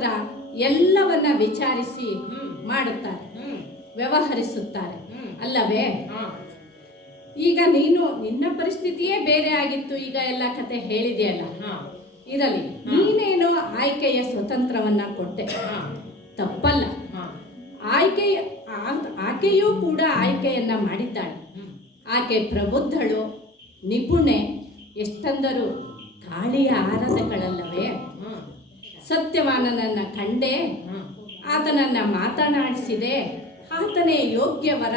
ಹತ್ರ ಎಲ್ಲವನ್ನ ವಿಚಾರಿಸಿ ಮಾಡುತ್ತಾರೆ, ವ್ಯವಹರಿಸುತ್ತಾರೆ ಅಲ್ಲವೇ? ಈಗ ನಿನ್ನ ಪರಿಸ್ಥಿತಿಯೇ ಬೇರೆ ಆಗಿತ್ತು, ಈಗ ಎಲ್ಲ ಕತೆ ಹೇಳಿದೆಯಲ್ಲ, ಇರಲಿ. ನೀನೇನೋ ಆಯ್ಕೆಯ ಸ್ವತಂತ್ರವನ್ನ ಕೊಟ್ಟೆ, ತಪ್ಪಲ್ಲ. ಆಕೆಯೂ ಕೂಡ ಆಯ್ಕೆಯನ್ನ ಮಾಡಿದ್ದಾಳೆ. ಆಕೆ ಪ್ರಬುದ್ಧಳು, ನಿಪುಣೆ, ಎಷ್ಟಂದರೂ ಗಾಳಿಯ ಆರಾಧಕಳಲ್ಲವೇ? ಸತ್ಯವಾನನನ್ನ ಕಂಡೆ, ಆತನನ್ನ ಮಾತನಾಡಿಸಿದೆ, ಆತನೇ ಯೋಗ್ಯವರ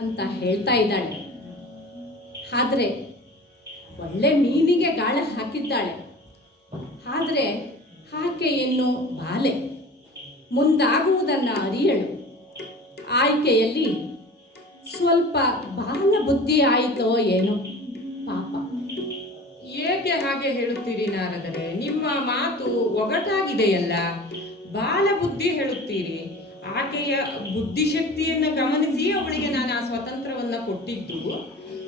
ಅಂತ ಹೇಳ್ತಾ ಇದ್ದಾಳೆ. ಆದರೆ ಒಳ್ಳೆ ಮೀನಿಗೆ ಗಾಳ ಹಾಕಿದ್ದಾಳೆ. ಆದರೆ ಆಕೆ ಇನ್ನು ಬಾಲೆ, ಮುಂದಾಗುವುದನ್ನು ಅರಿಯಳು. ಆಯ್ಕೆಯಲ್ಲಿ ಸ್ವಲ್ಪ ಬಾಲ ಬುದ್ಧಿ ಆಯಿತೋ ಏನೋ ಪಾಪ. ಏಕೆ ಹಾಗೆ ಹೇಳುತ್ತೀರಿ ನಾರದರೆ? ನಿಮ್ಮ ಮಾತು ಒಗಟಾಗಿದೆಯಲ್ಲ. ಬಾಲ ಬುದ್ಧಿ ಹೇಳುತ್ತೀರಿ. ಆಕೆಯ ಬುದ್ಧಿಶಕ್ತಿಯನ್ನು ಗಮನಿಸಿ ಅವಳಿಗೆ ನಾನು ಆ ಸ್ವತಂತ್ರವನ್ನು ಕೊಟ್ಟಿದ್ದು.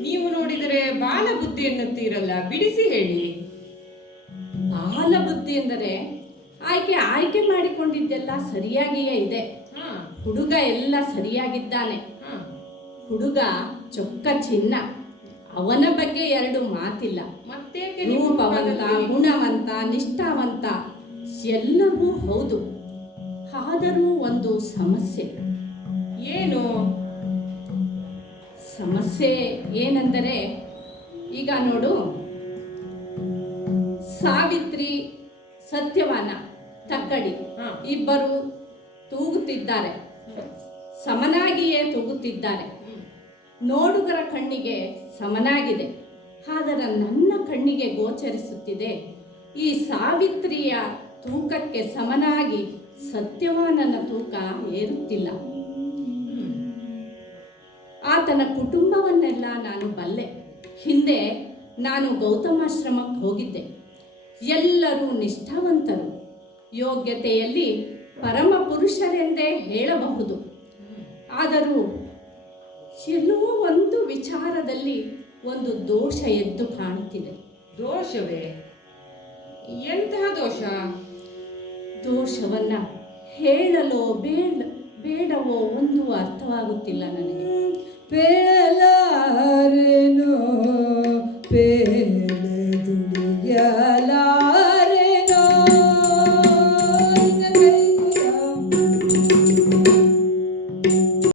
ನೀವು ನೋಡಿದರೆ ಬಾಲ ಬುದ್ಧಿ ಎನ್ನುತ್ತೀರಲ್ಲ, ಬಿಡಿಸಿ ಹೇಳಿ. ಬಾಲ ಬುದ್ಧಿ ಎಂದರೆ ಆಯ್ಕೆ ಮಾಡಿಕೊಂಡಿದ್ದೆಲ್ಲ ಸರಿಯಾಗಿಯೇ ಇದೆ. ಹುಡುಗ ಎಲ್ಲ ಸರಿಯಾಗಿದ್ದಾನೆ. ಹುಡುಗ ಚೊಕ್ಕ ಚಿನ್ನ, ಅವನ ಬಗ್ಗೆ ಎರಡು ಮಾತಿಲ್ಲ. ರೂಪವಂತ, ಗುಣವಂತ, ನಿಷ್ಠಾವಂತ ಎಲ್ಲವೂ ಹೌದು. ಆದರೂ ಒಂದು ಸಮಸ್ಯೆ. ಏನು ಸಮಸ್ಯೆ ಏನೆಂದರೆ, ಈಗ ನೋಡು, ಸಾವಿತ್ರಿ, ಸತ್ಯವಾನ, ತಕ್ಕಡಿ ಇಬ್ಬರು ತೂಗುತ್ತಿದ್ದಾರೆ, ಸಮನಾಗಿಯೇ ತೂಗುತ್ತಿದ್ದಾರೆ. ನೋಡುಗರ ಕಣ್ಣಿಗೆ ಸಮನಾಗಿದೆ. ಆದರೆ ನನ್ನ ಕಣ್ಣಿಗೆ ಗೋಚರಿಸುತ್ತಿದೆ, ಈ ಸಾವಿತ್ರಿಯ ತೂಕಕ್ಕೆ ಸಮನಾಗಿ ಸತ್ಯವಾನನ ತೂಕ ಏರುತ್ತಿಲ್ಲ. ಆತನ ಕುಟುಂಬವನ್ನೆಲ್ಲ ನಾನು ಬಲ್ಲೆ. ಹಿಂದೆ ನಾನು ಗೌತಮಾಶ್ರಮಕ್ಕೆ ಹೋಗಿದ್ದೆ. ಎಲ್ಲರೂ ನಿಷ್ಠಾವಂತರು, ಯೋಗ್ಯತೆಯಲ್ಲಿ ಪರಮ ಪುರುಷರೆಂದೇ ಹೇಳಬಹುದು. ಆದರೂ ಎಲ್ಲೋ ಒಂದು ವಿಚಾರದಲ್ಲಿ ಒಂದು ದೋಷ ಎದ್ದು ಕಾಣುತ್ತಿದೆ. ದೋಷವೇ? ಎಂತಹ ದೋಷ? ದೋಷವನ್ನ ಹೇಳಲೋ ಬೇಡವೋ ಒಂದು ಅರ್ಥವಾಗುತ್ತಿಲ್ಲ ನನಗೆ. ಬೇಡ